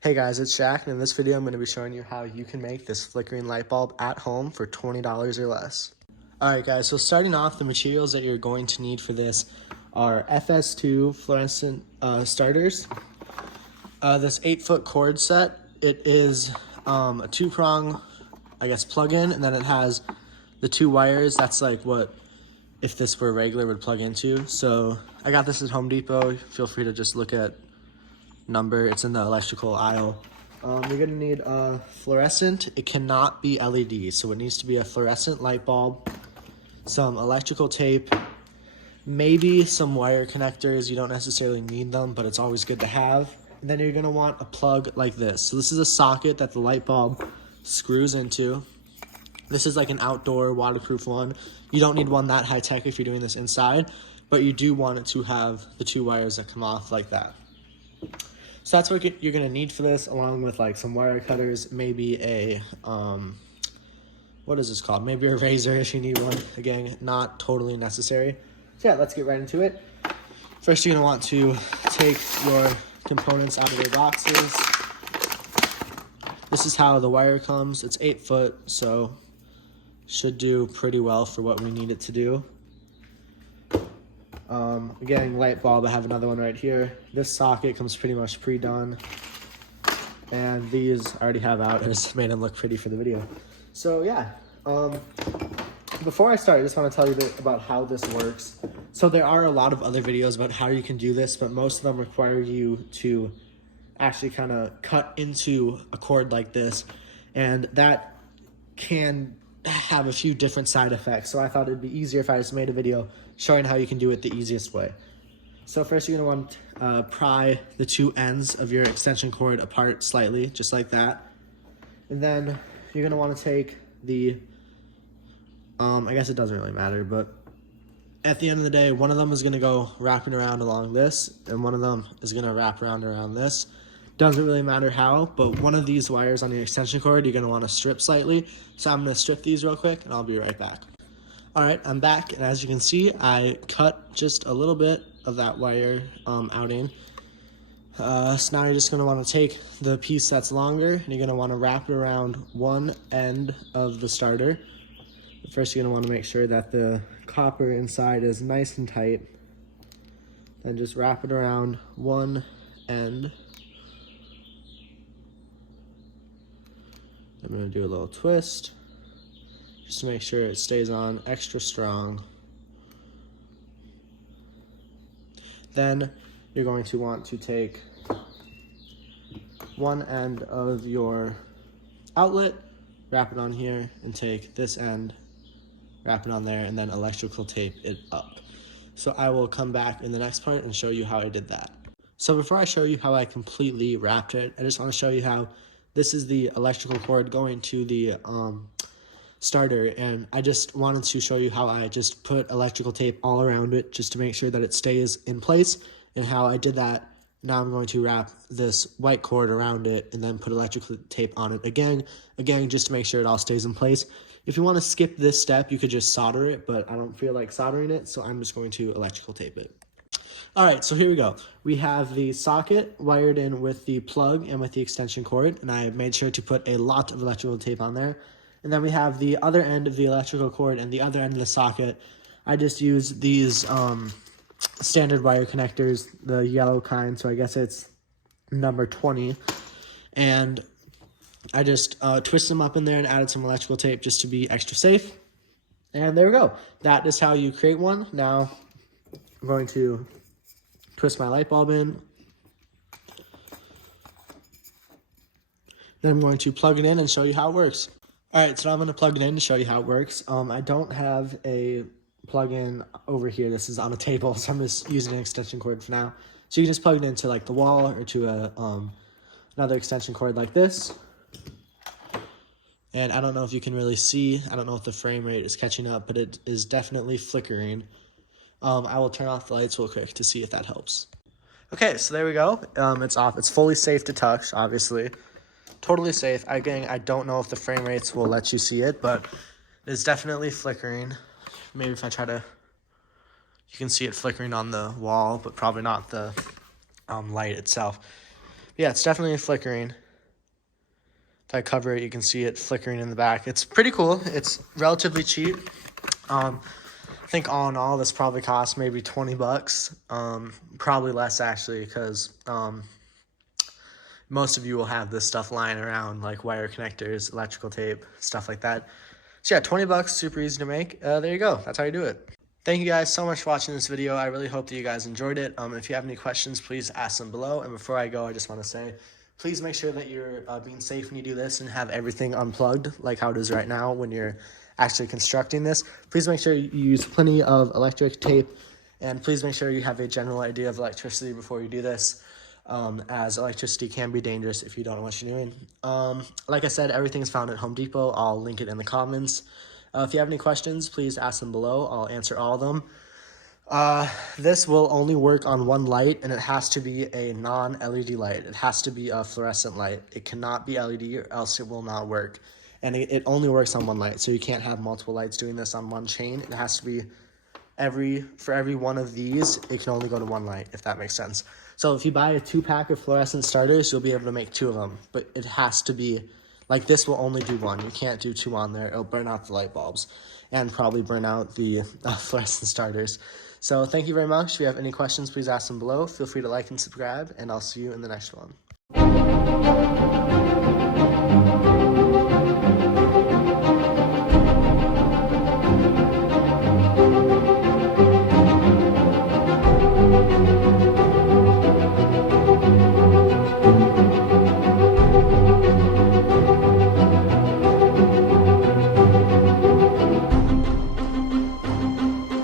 Hey guys, it's Shaq, and in this video I'm going to be showing you how you can make this flickering light bulb at home for $20 or less. Alright guys, so starting off, the materials that you're going to need for this are FS2 fluorescent starters, this 8-foot cord set. It is a 2-prong, plug-in, and then it has the 2 wires. That's like what, if this were regular, would plug into. So I got this at Home Depot. Feel free to just look at number. It's in the electrical aisle. You're gonna need a fluorescent. It cannot be LED, so it needs to be a fluorescent light bulb, some electrical tape, maybe some wire connectors. You don't necessarily need them, but it's always good to have. And then you're gonna want a plug like this. So this is a socket that the light bulb screws into. This is like an outdoor waterproof one. You don't need one that high tech if you're doing this inside, but you do want it to have the 2 wires that come off like that. So that's what you're going to need for this, along with like some wire cutters, maybe a, what is this called? Maybe a razor if you need one. Again, not totally necessary. So yeah, let's get right into it. First, you're going to want to take your components out of their boxes. This is how the wire comes. It's 8 foot, so should do pretty well for what we need it to do. Again, light bulb, I have another one right here. This socket comes pretty much pre-done, and these I already have out. I just made them look pretty for the video. So yeah, before I start, I just want to tell you a bit about how this works. So there are a lot of other videos about how you can do this, but most of them require you to actually kind of cut into a cord like this, and that can have a few different side effects. So I thought it'd be easier if I just made a video showing how you can do it the easiest way. So first, you're going to want to pry the 2 ends of your extension cord apart slightly, just like that. And then you're going to want to take the, I guess it doesn't really matter, but at the end of the day, one of them is going to go wrapping around along this, and one of them is going to wrap around this. Doesn't really matter how, but one of these wires on your extension cord, you're going to want to strip slightly. So I'm going to strip these real quick, and I'll be right back. Alright, I'm back, and as you can see, I cut just a little bit of that wire outing. So now you're just going to want to take the piece that's longer, and you're going to want to wrap it around one end of the starter. First, you're going to want to make sure that the copper inside is nice and tight. Then just wrap it around one end. I'm going to do a little twist, just to make sure it stays on extra strong. Then you're going to want to take one end of your outlet, wrap it on here, and take this end, wrap it on there, and then electrical tape it up. So I will come back in the next part and show you how I did that. So before I show you how I completely wrapped it, I just want to show you how this is the electrical cord going to the starter, and I just wanted to show you how I just put electrical tape all around it just to make sure that it stays in place, and how I did that. Now I'm going to wrap this white cord around it and then put electrical tape on it again just to make sure it all stays in place. If you want to skip this step, you could just solder it, but I don't feel like soldering it, so I'm just going to electrical tape it. Alright, so here we go. We have the socket wired in with the plug and with the extension cord, and I made sure to put a lot of electrical tape on there. And then we have the other end of the electrical cord and the other end of the socket. I just used these standard wire connectors, the yellow kind, so I guess it's number 20. And I just twisted them up in there and added some electrical tape just to be extra safe. And there we go. That is how you create one. Now I'm going to twist my light bulb in. Then I'm going to plug it in and show you how it works. Alright, so I'm going to plug it in to show you how it works. I don't have a plug-in over here. This is on a table, so I'm just using an extension cord for now. So you can just plug it into like the wall or to a another extension cord like this. And I don't know if you can really see. I don't know if the frame rate is catching up, but it is definitely flickering. I will turn off the lights real quick to see if that helps. Okay, so there we go. It's off. It's fully safe to touch, obviously. Totally safe. Again, I don't know if the frame rates will let you see it, but it's definitely flickering. Maybe if I try to, you can see it flickering on the wall, but probably not the light itself. Yeah, it's definitely flickering. If I cover it, you can see it flickering in the back. It's pretty cool. It's relatively cheap. I think all in all, this probably cost maybe 20 bucks. Probably less actually, because most of you will have this stuff lying around, like wire connectors, electrical tape, stuff like that. So yeah, 20 bucks, super easy to make. There you go. That's how you do it. Thank you guys so much for watching this video. I really hope that you guys enjoyed it. If you have any questions, please ask them below. And before I go, I just want to say, please make sure that you're being safe when you do this and have everything unplugged like how it is right now when you're actually constructing this. Please make sure you use plenty of electric tape, and please make sure you have a general idea of electricity before you do this, as electricity can be dangerous if you don't know what you're doing. Like I said, everything's found at Home Depot. I'll link it in the comments. If you have any questions, please ask them below. I'll answer all of them. This will only work on one light, and it has to be a non-LED light. It has to be a fluorescent light. It cannot be LED, or else it will not work. And it only works on one light, so you can't have multiple lights doing this on one chain. It has to be for every one of these, it can only go to one light, if that makes sense. So if you buy a 2-pack of fluorescent starters, you'll be able to make 2 of them, but it has to be, like, this will only do 1. You can't do 2 on there. It'll burn out the light bulbs and probably burn out the fluorescent starters. So thank you very much. If you have any questions, please ask them below. Feel free to like and subscribe, and I'll see you in the next one.